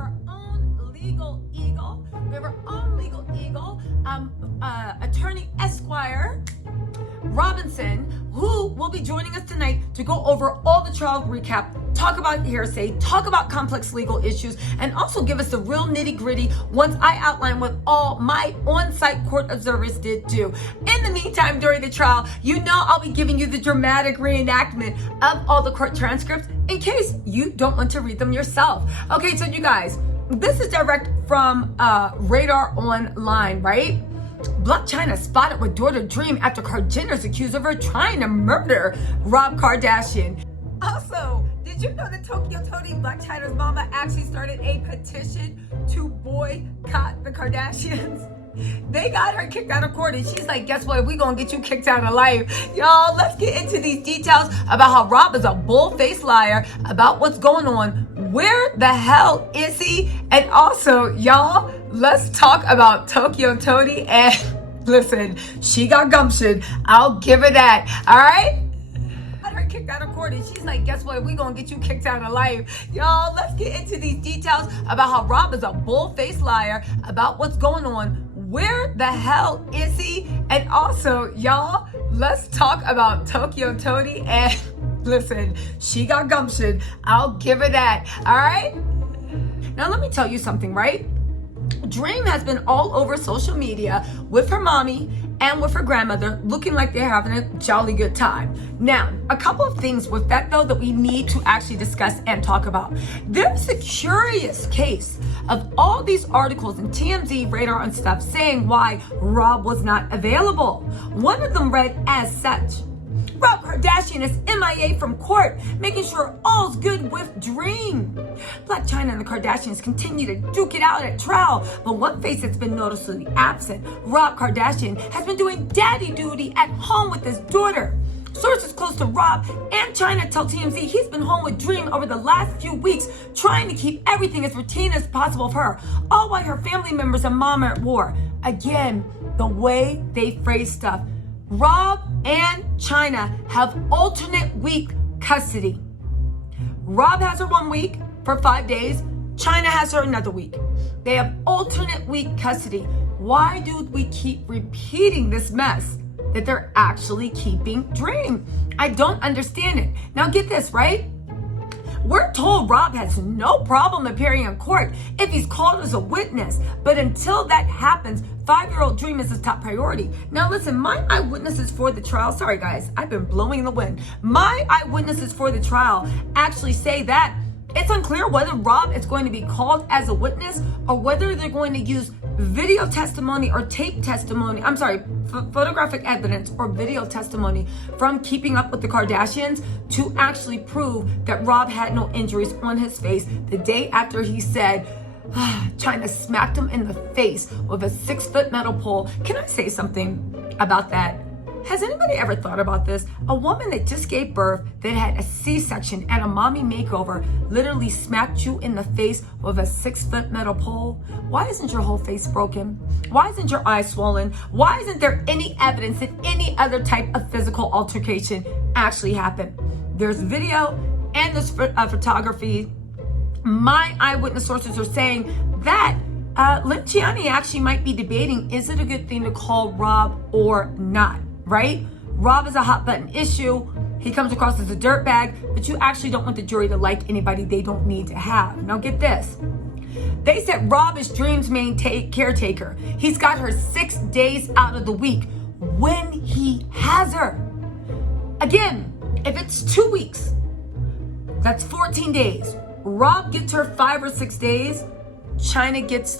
our own legal eagle. We have our own legal eagle, attorney Esquire Robinson, who will be joining us tonight to go over all the trial recap, talk about hearsay, talk about complex legal issues, and also give us the real nitty-gritty once I outline what all my on-site court observers did do. In the meantime, during the trial, you know I'll be giving you the dramatic reenactment of all the court transcripts in case you don't want to read them yourself. Okay, so you guys, this is direct from Radar Online, right? Blac Chyna spotted with daughter Dream after Kylie accused of her trying to murder Rob Kardashian. Also, did you know that Tokyo Tony, Blac Chyna's mama, actually started a petition to boycott the Kardashians? They got her kicked out of court, and she's like, guess what? We gonna get you kicked out of life. Y'all, let's get into these details about how Rob is a bull-faced liar, about what's going on. Where the hell is he? And also, y'all, let's talk about Tokyo Tony. And listen, she got gumption. I'll give her that. All right? Got her kicked out of court, and she's like, guess what? We gonna get you kicked out of life. Y'all, let's get into these details about how Rob is a bull-faced liar, about what's going on. Where the hell is he? And also, y'all, let's talk about Tokyo Tony. And listen, she got gumption. I'll give her that. All right? Now, let me tell you something, right? Dream has been all over social media with her mommy and with her grandmother, looking like they're having a jolly good time. Now, a couple of things with that, though, that we need to actually discuss and talk about. There's a curious case of all these articles in TMZ, Radar, and stuff saying why Rob was not available. One of them read as such: Rob Kardashian is MIA from court, making sure all's good with Dream. Blac Chyna and the Kardashians continue to duke it out at trial, but one face that's been noticeably absent, Rob Kardashian, has been doing daddy duty at home with his daughter. Sources close to Rob and Chyna tell TMZ he's been home with Dream over the last few weeks, trying to keep everything as routine as possible for her, all while her family members and mom are at war. Again, the way they phrase stuff. Rob and Chyna have alternate week custody. Rob has her 1 week for 5 days. Chyna has her another week. They have alternate week custody. Why do we keep repeating this mess that they're actually keeping Dream? I don't understand it. Now get this, right? We're told Rob has no problem appearing in court if he's called as a witness. But until that happens, 5-year-old Dream is his top priority. Now listen, my eyewitnesses for the trial, sorry guys, I've been blowing the wind. My eyewitnesses for the trial actually say that it's unclear whether Rob is going to be called as a witness or whether they're going to use video testimony or tape testimony. I'm sorry, photographic evidence or video testimony from Keeping Up with the Kardashians to actually prove that Rob had no injuries on his face the day after he said Chyna smacked him in the face with a 6-foot metal pole. Can I say something about that? Has anybody ever thought about this? A woman that just gave birth, that had a C-section and a mommy makeover, literally smacked you in the face with a 6-foot metal pole? Why isn't your whole face broken? Why isn't your eye swollen? Why isn't there any evidence that any other type of physical altercation actually happened? There's video and there's photography. My eyewitness sources are saying that Blac Chyna actually might be debating, is it a good thing to call Rob or not? Right? Rob is a hot button issue. He comes across as a dirtbag, but you actually don't want the jury to like anybody they don't need to have. Now get this. They said Rob is Dream's main caretaker. He's got her 6 days out of the week when he has her. Again, if it's 2 weeks, that's 14 days. Rob gets her 5 or 6 days. Chyna gets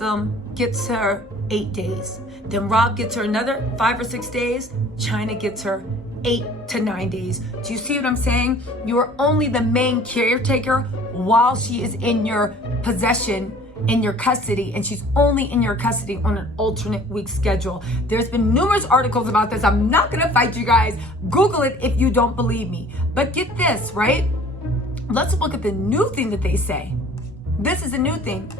her 8 days. Then Rob gets her another 5 or 6 days. Chyna gets her 8 to 9 days. Do you see what I'm saying? You are only the main caretaker while she is in your possession, in your custody, and she's only in your custody on an alternate week schedule. There's been numerous articles about this. I'm not gonna fight you guys. Google it if you don't believe me. But get this, right? Let's look at the new thing that they say. This is a new thing.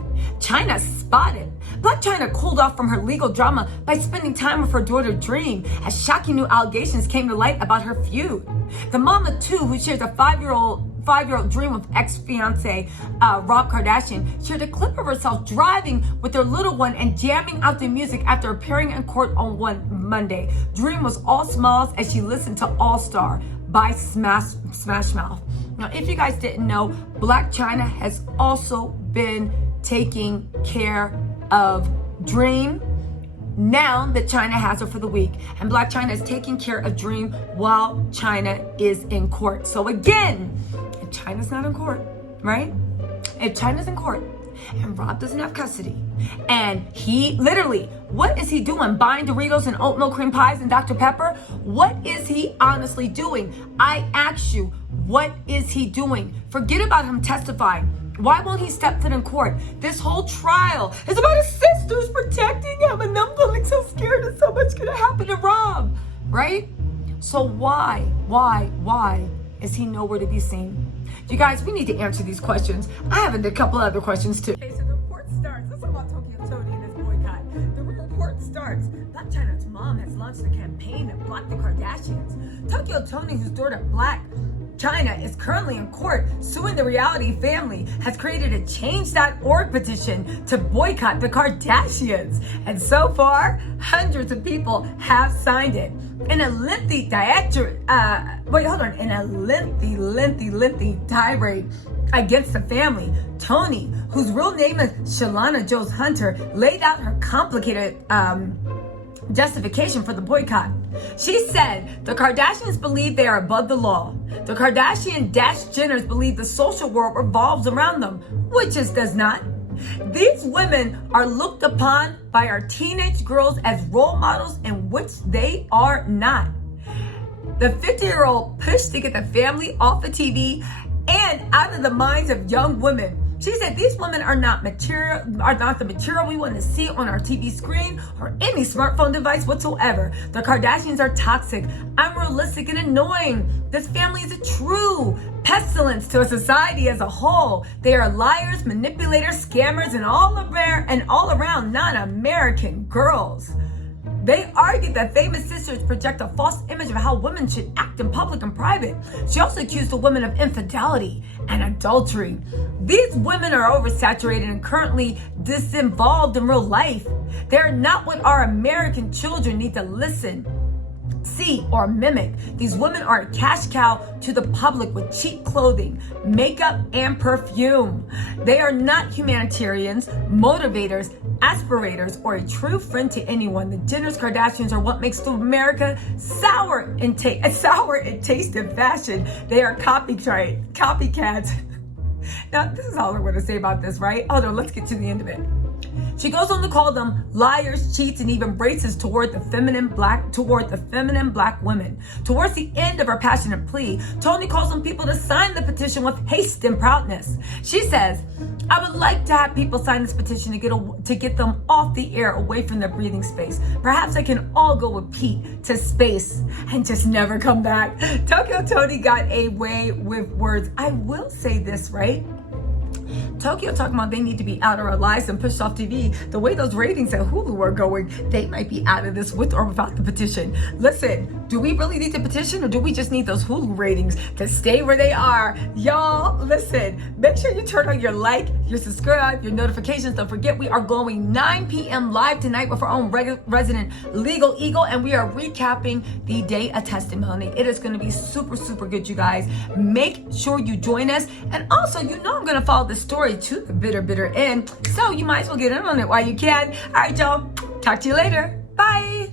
Chyna spotted. Blac Chyna cooled off from her legal drama by spending time with her daughter Dream as shocking new allegations came to light about her feud. The mom of two, who shares a five-year-old Dream with ex-fiance Rob Kardashian, shared a clip of herself driving with their little one and jamming out the music after appearing in court on one Monday. Dream was all smiles as she listened to All Star by Smash Mouth. Now, if you guys didn't know, Blac Chyna has also been taking care of Dream now that Chyna has her for the week. And Blac Chyna is taking care of Dream while Chyna is in court. So again, if Chyna's not in court, right? If Chyna's in court and Rob doesn't have custody, and he literally, what is he doing? Buying Doritos and oatmeal cream pies and Dr. Pepper? What is he honestly doing? I ask you, what is he doing? Forget about him testifying. Why won't he step foot in court? This whole trial is about his sisters protecting him, and them feeling so scared that so much gonna happen to Rob, right? So why is he nowhere to be seen? You guys, we need to answer these questions. I have a couple other questions too. Okay, so the report starts. Let's talk about Tokyo Tony and his boycott. The report starts. Blac Chyna's mom has launched a campaign to block the Kardashians. Tokyo Tony, whose daughter Blac Chyna is currently in court suing the reality family, has created a change.org petition to boycott the Kardashians. And so far, hundreds of people have signed it. In a lengthy tirade against the family, Tony, whose real name is Shalana Jones Hunter, laid out her complicated justification for the boycott. She said the Kardashians believe they are above the law. The Kardashian-Jenners believe the social world revolves around them, which it does not. These women are looked upon by our teenage girls as role models, in which they are not. The 50-year-old pushed to get the family off the TV and out of the minds of young women. She said these women are not the material we want to see on our TV screen or any smartphone device whatsoever. The Kardashians are toxic, unrealistic, and annoying. This family is a true pestilence to a society as a whole. They are liars, manipulators, scammers, and all around non-American girls. They argued that famous sisters project a false image of how women should act in public and private. She also accused the women of infidelity and adultery. These women are oversaturated and currently disinvolved in real life. They are not what our American children need to listen, see, or mimic. These women are a cash cow to the public with cheap clothing, makeup, and perfume. They are not humanitarians, motivators, aspirators, or a true friend to anyone. The Jenners Kardashians are what makes America sour in taste and fashion. They are copycats. Now, this is all I want to say about this, right? Oh no, let's get to the end of it. She goes on to call them liars, cheats, and even racist toward the feminine black women. Towards the end of her passionate plea, Tony calls on people to sign the petition with haste and proudness. She says, I would like to have people sign this petition to get them off the air, away from their breathing space. Perhaps I can all go with Pete to space and just never come back. Tokyo Tony got away with words. I will say this, right? Tokyo talking about they need to be out of our lives and pushed off TV. The way those ratings at Hulu are going, they might be out of this with or without the petition. Listen, do we really need the petition, or do we just need those Hulu ratings to stay where they are? Y'all, listen, make sure you turn on your like, your subscribe, your notifications. Don't forget, we are going 9 p.m. live tonight with our own resident legal eagle, and we are recapping the day of testimony. It is going to be super, super good, you guys. Make sure you join us. And also, you know I'm going to follow the story to the bitter end, so you might as well get in on it while you can. All right, y'all, talk to you later. Bye.